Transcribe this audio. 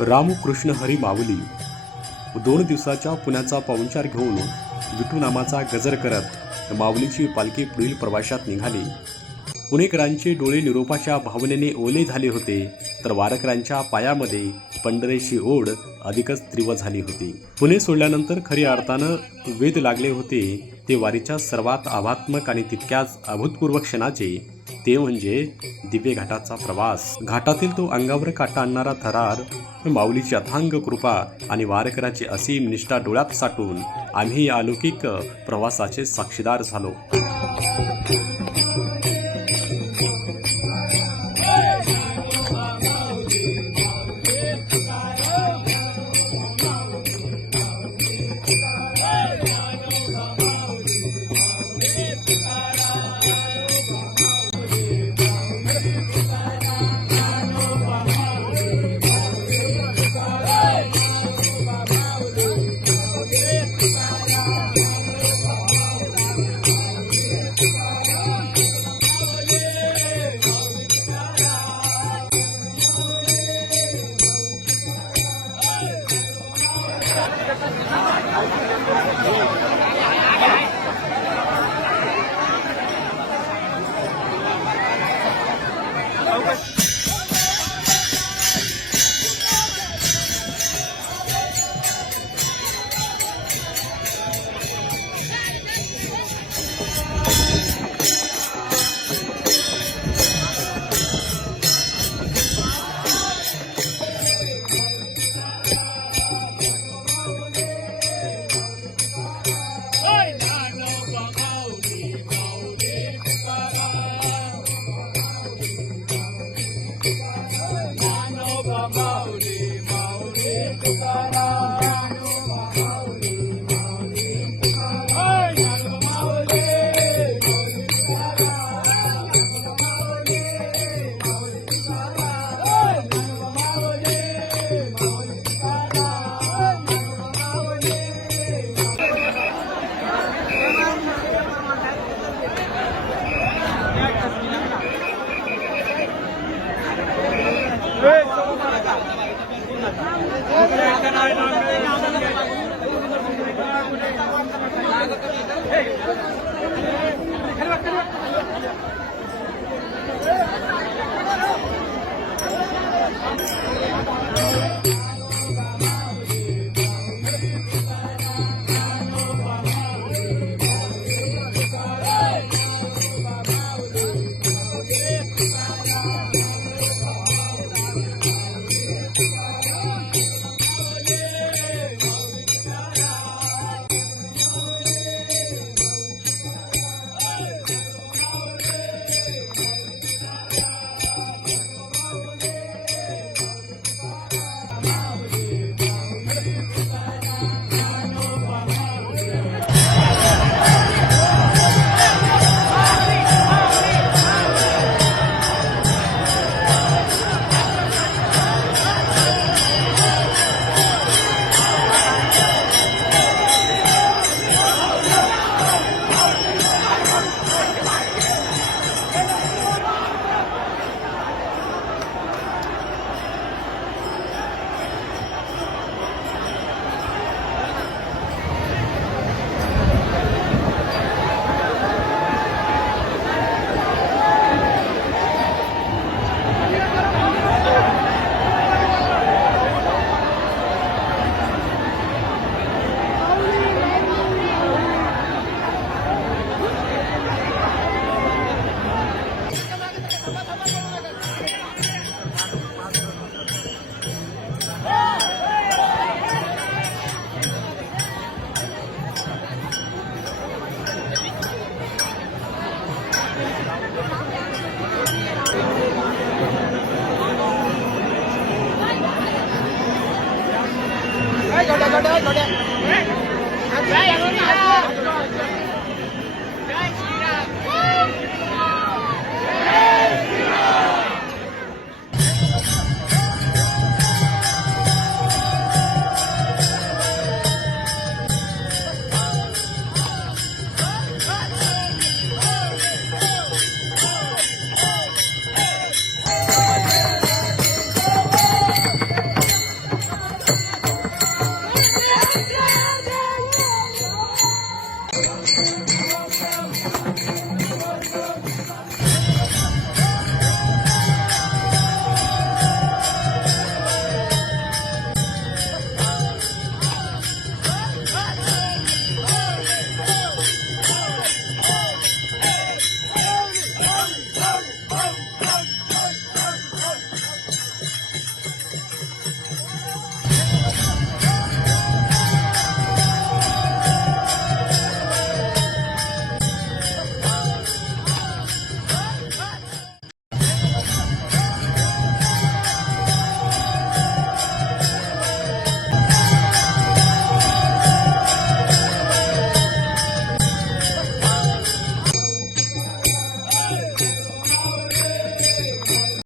रामकृष्ण हरी माऊली 2 दिवसाच्या पुण्याचा पाहुणचार घेऊन विठू नामाचा गजर करत माऊलीची पालखी पुढील प्रवासात निघाली। पुणेकरांचे डोळे निरोपाच्या भावनेने ओले झाले होते, तर वारकऱ्यांच्या पायामध्ये पंढरीची ओढ अधिकच तीव्र झाली होती। पुणे सोडल्यानंतर खऱ्या अर्थानं वेध लागले होते ते वारीच्या सर्वात आव्हात्मक आणि तितक्याच अभूतपूर्व क्षणाचे, ते म्हणजे दिवे घाटाचा प्रवास। घाटातील तो अंगावर काटा आणणारा थरार, माऊलीची अथांग कृपा आणि वारकऱ्याची असीम निष्ठा डोळ्यात साठवून आम्ही या अलौकिक प्रवासाचे साक्षीदार झालो। Go, go, go, go, go, go.